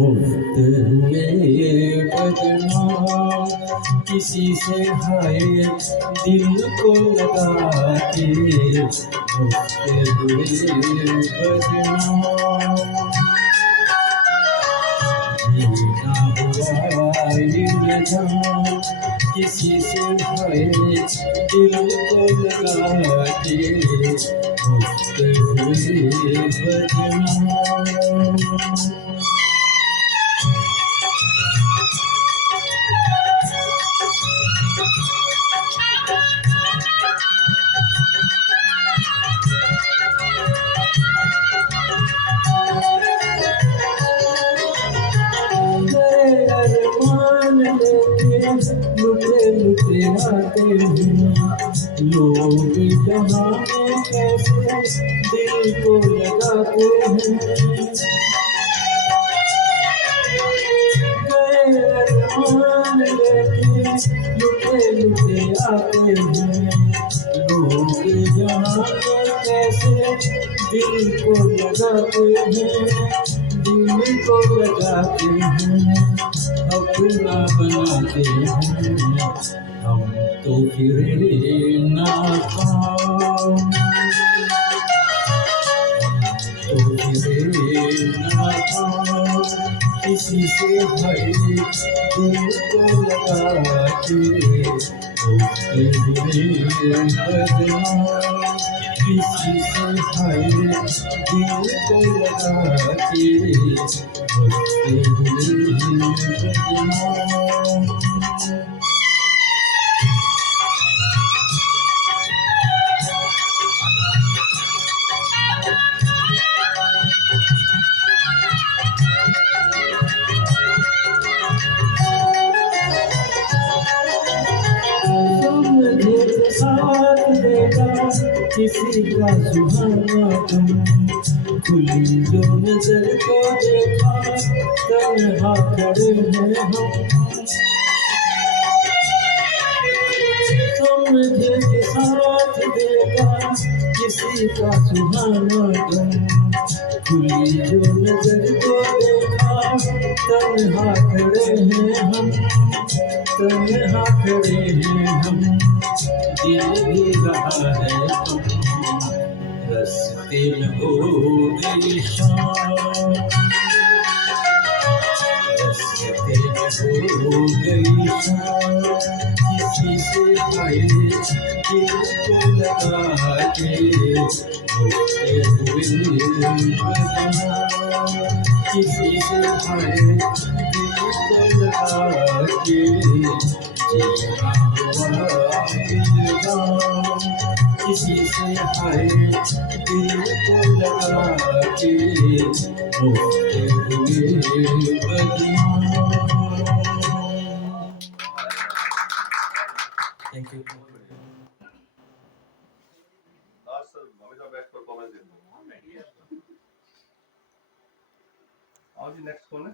मुफ्त हुए बदनाम किसी से हाय दिल को लगा के, मुफ्त हुए बदनाम। जीना हुआ इल्जाम किसी से हाय दिल को लगा के, मुफ्त हुए बदनाम। अरमान लेके लुटे लुटे आते हैं लोग, जहाँ में कैसे दिल को लगाते हैं। अरमान लेके लुटे लुटे आते हैं लोग, जहाँ में कैसे दिल को लगाते हैं, दिल को लगाते हैं, अपना बनाते हैं। हम तो फिरे नाकाम, तो फिरे नाकाम किसी से भाई दिल को लगा के, होते हुए बदनाम किसी से भाई दिल को लगा के, होते हुए बदनाम। साथ देगा किसी का सुहाना तुम, खुली जो नजर को देखा तन्हा खड़े हैं हम। समझे के साथ देगा किसी का सुहाना तुम, खुली जो नजर को देखा तन्हा खड़े हैं हम, तन्हा खड़े हैं हम। दिल भी रहा है तुम, रास्ते में हो गई शाम, रास्ते में हो गई शाम किसी से भाई दिल को लगा के, होते हुए बदनाम किसी से भाई दिल को लगा के, जीना हुआ इल्जाम किसी से हाय दिल को लगा के, होते हुए बदनाम। Thank you. और जी नेक्स्ट कौन है?